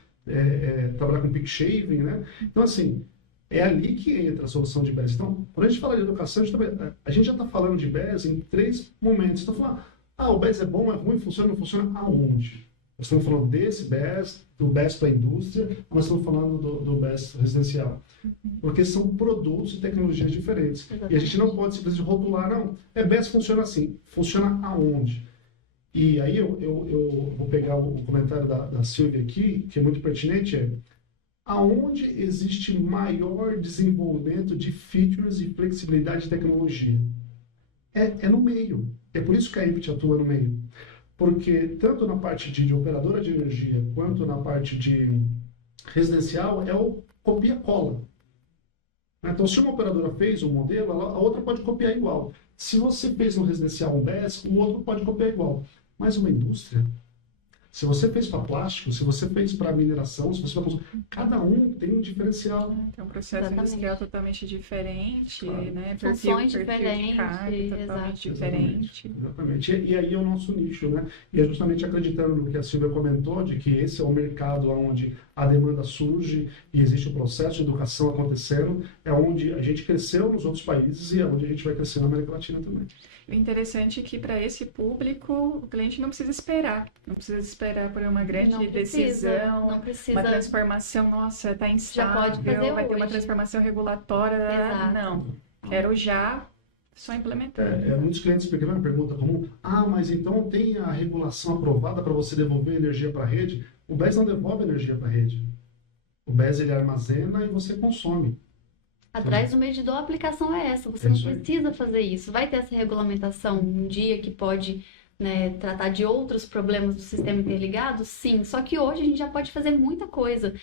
trabalhar com peak shaving, né? Então, assim, é ali que entra a solução de BES. Então, quando a gente fala de educação, a gente já está falando de BES em 3 momentos. Então, falar Ah, o BES é bom, é ruim, funciona, não funciona? Aonde? Nós estamos falando desse BES, do BES para a indústria, nós estamos falando do BES residencial. Porque são produtos e tecnologias diferentes. Exatamente. E a gente não pode simplesmente rotular, não. BES funciona assim. Funciona aonde? E aí eu vou pegar o comentário da Silvia aqui, que é muito pertinente, aonde existe maior desenvolvimento de features e flexibilidade de tecnologia? É no meio. É por isso que a IPT atua no meio. Porque tanto na parte de operadora de energia, quanto na parte de residencial, é o copia-cola. Então, se uma operadora fez um modelo, a outra pode copiar igual. Se você fez no residencial um BES, o outro pode copiar igual. Mas uma indústria, se você fez para plástico, se você fez para mineração, se você fez cada um tem um diferencial. Tem um processo Exatamente. industrial totalmente diferente, Claro. né? Funções perfil de diferentes, carga exato. totalmente diferente. Exatamente. E aí é o nosso nicho, né? E é justamente acreditando no que a Silvia comentou, de que esse é o mercado onde a demanda surge e existe o processo de educação acontecendo, é onde a gente cresceu nos outros países e é onde a gente vai crescer na América Latina também. O interessante é que para esse público, o cliente não precisa esperar. Não precisa esperar por uma grande Não precisa, decisão, não precisa. uma transformação, nossa, está instável, pode fazer vai ter uma hoje. transformação regulatória. Exato. Não, quero já, só implementar. Muitos clientes perguntam uma pergunta comum, mas então tem a regulação aprovada para você devolver energia para a rede? O BES não devolve energia para a rede. O BES ele armazena e você consome. Atrás do medidor, a aplicação é essa. Você É não isso aí. precisa fazer isso. Vai ter essa regulamentação um dia que pode, né, tratar de outros problemas do sistema interligado? Sim. Só que hoje a gente já pode fazer muita coisa.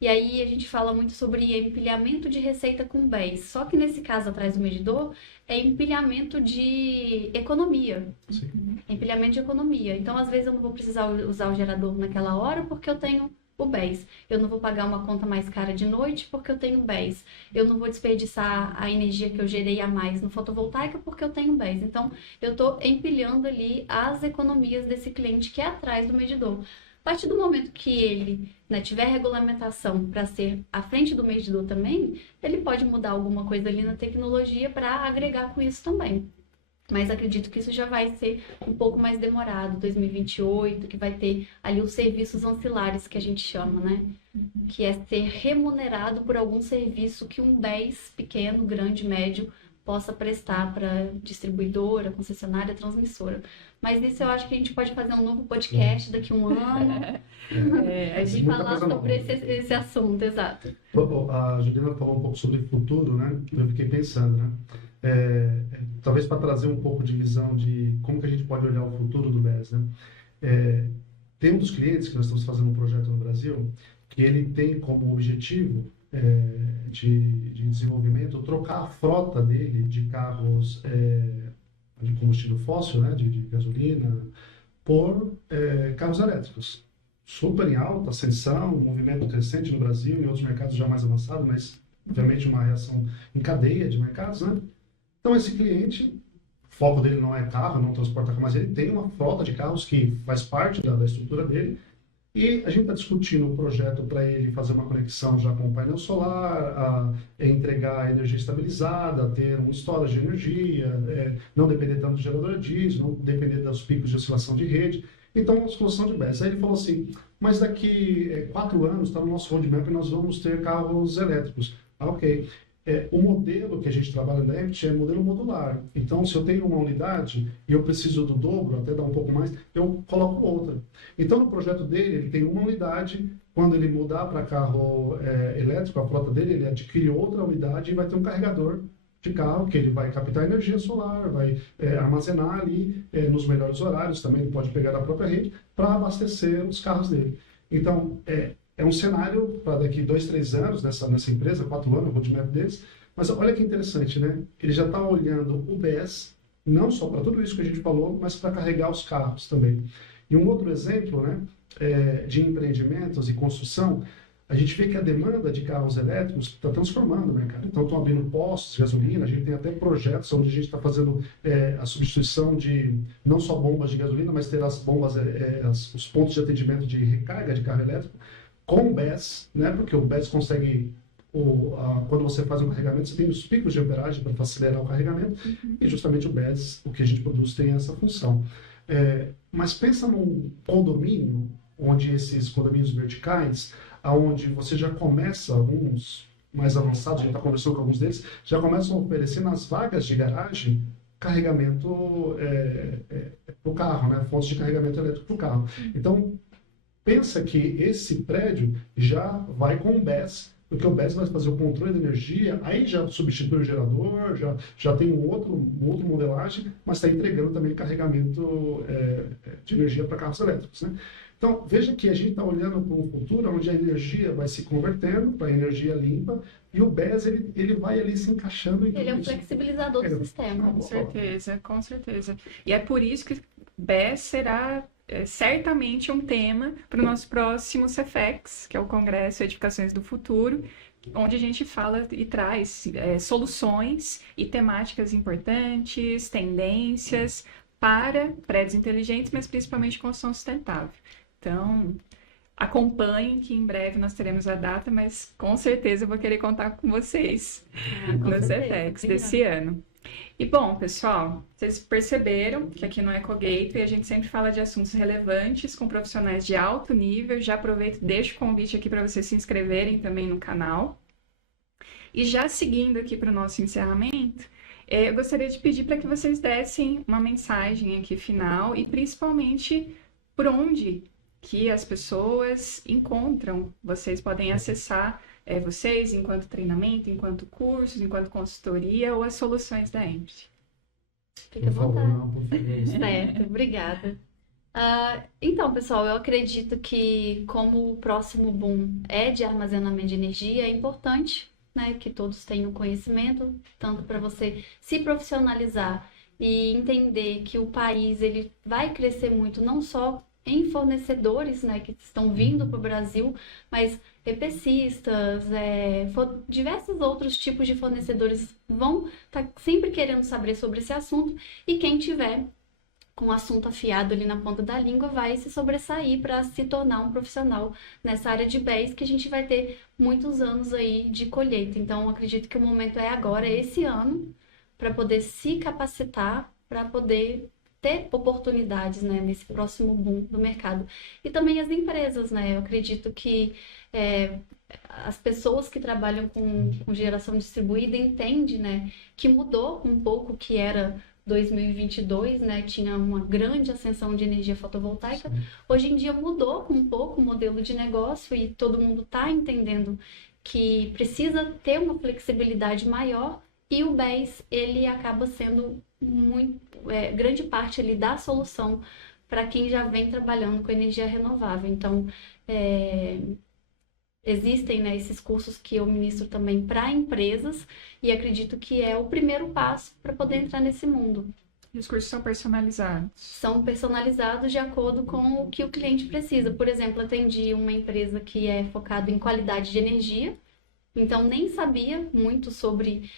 E aí a gente fala muito sobre empilhamento de receita com BES. Só que nesse caso, atrás do medidor, é empilhamento de economia. Sim. Empilhamento de economia. Então, às vezes, eu não vou precisar usar o gerador naquela hora porque eu tenho o BES. Eu não vou pagar uma conta mais cara de noite porque eu tenho BES. Eu não vou desperdiçar a energia que eu gerei a mais no fotovoltaico porque eu tenho BES. Então, eu estou empilhando ali as economias desse cliente que é atrás do medidor. A partir do momento que ele, né, tiver regulamentação para ser à frente do medidor também, ele pode mudar alguma coisa ali na tecnologia para agregar com isso também. Mas acredito que isso já vai ser um pouco mais demorado, 2028, que vai ter ali os serviços ancilares que a gente chama, né? Que é ser remunerado por algum serviço que um BES pequeno, grande, médio possa prestar para distribuidora, concessionária, transmissora. Mas isso eu acho que a gente pode fazer um novo podcast daqui a um ano A e gente, Muita falar coisa nova. sobre esse assunto, exato. A Juliana falou um pouco sobre futuro, né? Eu fiquei pensando, né? Talvez para trazer um pouco de visão de como que a gente pode olhar o futuro do BES, né? Tem um dos clientes que nós estamos fazendo um projeto no Brasil que ele tem como objetivo de desenvolvimento trocar a frota dele de carros de combustível fóssil, né? De gasolina, por carros elétricos. Super em alta ascensão, um movimento crescente no Brasil e em outros mercados já mais avançados, mas obviamente uma reação em cadeia de mercados, né? Então esse cliente, o foco dele não é carro, não transporta carro, mas ele tem uma frota de carros que faz parte da estrutura dele e a gente está discutindo um projeto para ele fazer uma conexão já com o painel solar, entregar energia estabilizada, ter um storage de energia, não depender tanto do gerador a diesel, não depender dos picos de oscilação de rede. Então, uma solução de BES. Aí ele falou assim, mas daqui 4 anos está no nosso roadmap e nós vamos ter carros elétricos. Ok. O modelo que a gente trabalha na EMT é modelo modular. Então, se eu tenho uma unidade e eu preciso do dobro, até dar um pouco mais, eu coloco outra. Então, no projeto dele, ele tem uma unidade. Quando ele mudar para carro elétrico, a frota dele, ele adquire outra unidade e vai ter um carregador de carro que ele vai captar energia solar, vai armazenar ali nos melhores horários, também ele pode pegar da própria rede para abastecer os carros dele. Então, é um cenário para daqui 2, 3 anos nessa empresa, 4 anos, o roadmap deles. Mas olha que interessante, né? Ele já está olhando o BES, não só para tudo isso que a gente falou, mas para carregar os carros também. E um outro exemplo, né, de empreendimentos e construção, a gente vê que a demanda de carros elétricos está transformando o mercado. Então, estão abrindo postos de gasolina, a gente tem até projetos onde a gente está fazendo a substituição de não só bombas de gasolina, mas ter as bombas, os pontos de atendimento de recarga de carro elétrico, com o BES, né? Porque o BES consegue, quando você faz um carregamento, você tem os picos de amperagem para acelerar o carregamento, e justamente o BES, o que a gente produz, tem essa função. Mas pensa num condomínio, onde esses condomínios verticais, aonde você já começa, alguns mais avançados, a gente está conversando com alguns deles, já começam a oferecer nas vagas de garagem carregamento para o carro, né? Fontes de carregamento elétrico para o carro. Então, pensa que esse prédio já vai com o BESS, porque o BESS vai fazer o controle da energia, aí já substitui o gerador, já tem um outro modelagem, mas está entregando também carregamento de energia para carros elétricos, né? Então, veja que a gente está olhando para um futuro onde a energia vai se convertendo para energia limpa e o BESS ele vai ali se encaixando em tudo Ele é um isso. flexibilizador do sistema. Com certeza, com certeza. E é por isso que BESS será certamente um tema para o nosso próximo CEFEX, que é o Congresso Edificações do Futuro, onde a gente fala e traz soluções e temáticas importantes, tendências para prédios inteligentes, mas principalmente construção sustentável. Então, acompanhem que em breve nós teremos a data, mas com certeza eu vou querer contar com vocês Com no certeza. CEFEX desse ano. E bom, pessoal, vocês perceberam que aqui no EcoGateway a gente sempre fala de assuntos relevantes com profissionais de alto nível. Já aproveito e deixo o convite aqui para vocês se inscreverem também no canal. E já seguindo aqui para o nosso encerramento, eu gostaria de pedir para que vocês dessem uma mensagem aqui final e principalmente por onde que as pessoas encontram. Vocês podem acessar vocês enquanto treinamento, enquanto cursos, enquanto consultoria ou as soluções da Empty. Fica à Por favor, vontade. não, por favor. Certo, obrigada. Então, pessoal, eu acredito que como o próximo boom é de armazenamento de energia, é importante, né, que todos tenham conhecimento, tanto para você se profissionalizar e entender que o país ele vai crescer muito, não só em fornecedores, né, que estão vindo para o Brasil, mas EPCistas, diversos outros tipos de fornecedores vão estar sempre querendo saber sobre esse assunto, e quem tiver com o assunto afiado ali na ponta da língua vai se sobressair para se tornar um profissional nessa área de BESS, que a gente vai ter muitos anos aí de colheita. Então, acredito que o momento é agora, esse ano, para poder se capacitar, para poder ter oportunidades, né, nesse próximo boom do mercado. E também as empresas, né? Eu acredito que as pessoas que trabalham com geração distribuída entendem, né, que mudou um pouco o que era 2022, né, tinha uma grande ascensão de energia fotovoltaica. Sim. Hoje em dia mudou um pouco o modelo de negócio e todo mundo está entendendo que precisa ter uma flexibilidade maior, e o BESS, ele acaba sendo grande parte ali da solução para quem já vem trabalhando com energia renovável. Então, existem, né, esses cursos que eu ministro também para empresas, e acredito que é o primeiro passo para poder entrar nesse mundo. E os cursos são personalizados. São personalizados de acordo com o que o cliente precisa. Por exemplo, atendi uma empresa que é focada em qualidade de energia, então nem sabia muito sobre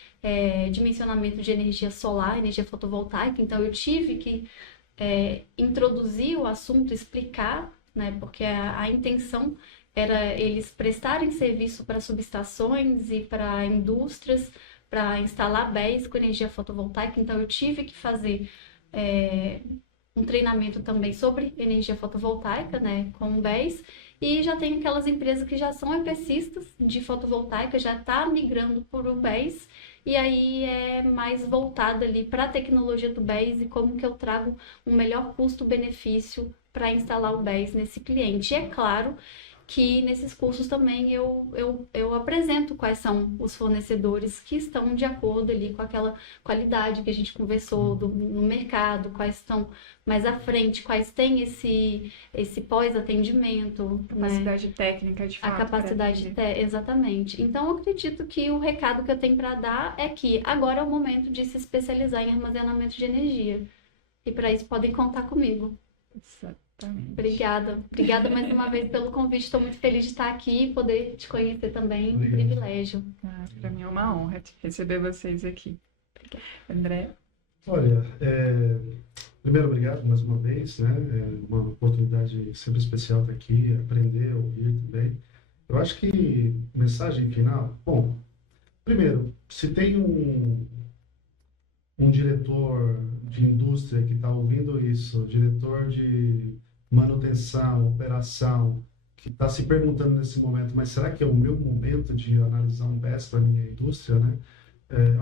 dimensionamento de energia solar, energia fotovoltaica, então eu tive que introduzir o assunto, explicar, né, porque a intenção era eles prestarem serviço para subestações e para indústrias, para instalar BESS com energia fotovoltaica. Então, eu tive que fazer um treinamento também sobre energia fotovoltaica, né, com BESS. E já tem aquelas empresas que já são EPCistas de fotovoltaica, já está migrando para o BESS, e aí é mais voltada ali para a tecnologia do BESS e como que eu trago um melhor custo-benefício para instalar o BESS nesse cliente. E é claro que nesses cursos também eu apresento quais são os fornecedores que estão de acordo ali com aquela qualidade que a gente conversou no mercado, quais estão mais à frente, quais têm esse pós-atendimento, Capacidade técnica, de fato. a capacidade, exatamente. Então, eu acredito que o recado que eu tenho para dar é que agora é o momento de se especializar em armazenamento de energia. E para isso podem contar comigo. Exatamente. Obrigada mais uma vez pelo convite. Estou muito feliz de estar aqui e poder te conhecer também. Um Obrigado. privilégio. Para mim é uma honra receber vocês aqui. André? Olha, primeiro, obrigado mais uma vez, né? É uma oportunidade sempre especial estar aqui, aprender, ouvir também. Eu acho que mensagem final, bom, primeiro, se tem um diretor de indústria que está ouvindo isso, diretor operador de manutenção, operação, que está se perguntando nesse momento, mas será que é o meu momento de analisar um BES para a minha indústria, né?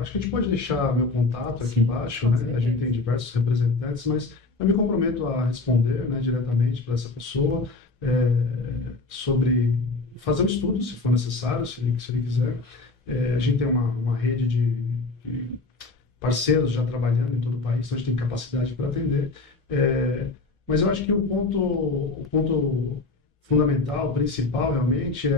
Acho que a gente pode deixar meu contato aqui embaixo, com né? certeza. A gente tem diversos representantes, mas eu me comprometo a responder, né, diretamente para essa pessoa, sobre fazer um estudo, se for necessário, se ele quiser. A gente tem uma rede de parceiros já trabalhando em todo o país, então a gente tem capacidade para atender. Mas eu acho que o ponto fundamental, principal, realmente,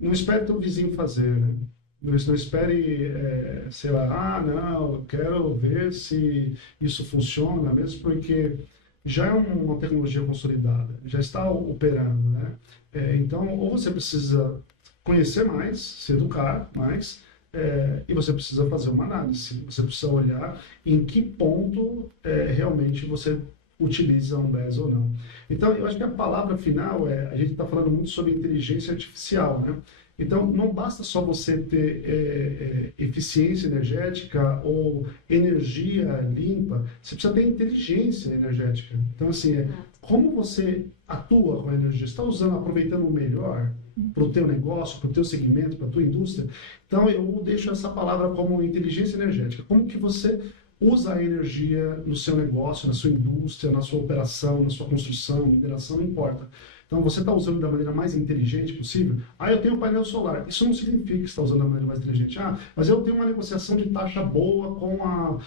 não espere teu vizinho fazer, né? Não espere, sei lá, não, eu quero ver se isso funciona, mesmo porque já é uma tecnologia consolidada, já está operando, né? Então, ou você precisa conhecer mais, se educar mais, e você precisa fazer uma análise, você precisa olhar em que ponto realmente você utiliza um BES ou não. Então, eu acho que a palavra final a gente está falando muito sobre inteligência artificial, né? Então, não basta só você ter eficiência energética ou energia limpa, você precisa ter inteligência energética. Então, assim, como você atua com a energia? Você está usando, aproveitando o melhor para o teu negócio, para o teu segmento, para a tua indústria? Então, eu deixo essa palavra como inteligência energética. Como que você usa a energia no seu negócio, na sua indústria, na sua operação, na sua construção, mineração, não importa. Então, você está usando da maneira mais inteligente possível. Eu tenho um painel solar. Isso não significa que você está usando da maneira mais inteligente. Mas eu tenho uma negociação de taxa boa com a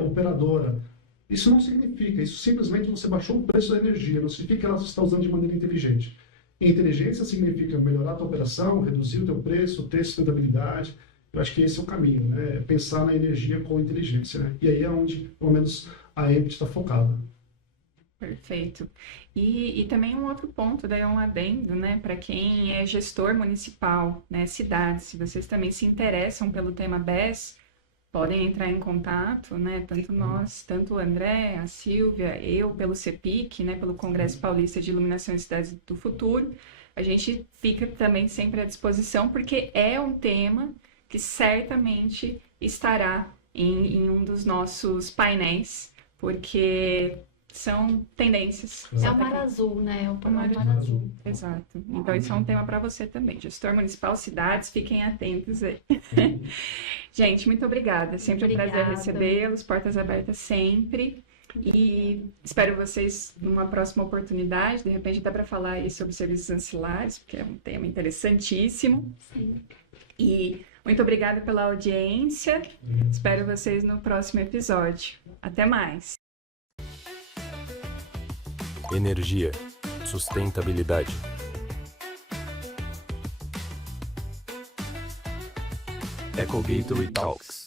operadora. Isso não significa. Isso simplesmente você baixou o preço da energia. Não significa que ela está usando de maneira inteligente. Inteligência significa melhorar a tua operação, reduzir o teu preço, ter sustentabilidade. Eu acho que esse é o caminho, né? Pensar na energia com inteligência, né? E aí é onde, pelo menos, a Empty está focada. Perfeito. E também um outro ponto, daí é um adendo, né, para quem é gestor municipal, né, cidades, se vocês também se interessam pelo tema BES, podem entrar em contato, né, tanto nós, tanto o André, a Silvia, eu, pelo CEPIC, né, pelo Congresso Paulista de Iluminação e Cidades do Futuro, a gente fica também sempre à disposição, porque é um tema que certamente estará em um dos nossos painéis, porque são tendências. É o mar azul, né? É o mar Mar azul. Exato. Então, isso é um tema para você também. Gestor municipal, cidades, fiquem atentos aí. Gente, muito obrigada. Sempre um prazer Obrigada. recebê-los. Portas abertas sempre. E espero vocês numa próxima oportunidade. De repente, dá para falar aí sobre serviços ancilares, porque é um tema interessantíssimo. Sim. E muito obrigada pela audiência. Espero vocês no próximo episódio. Até mais. Energia. Sustentabilidade. Eco Gateway Talks.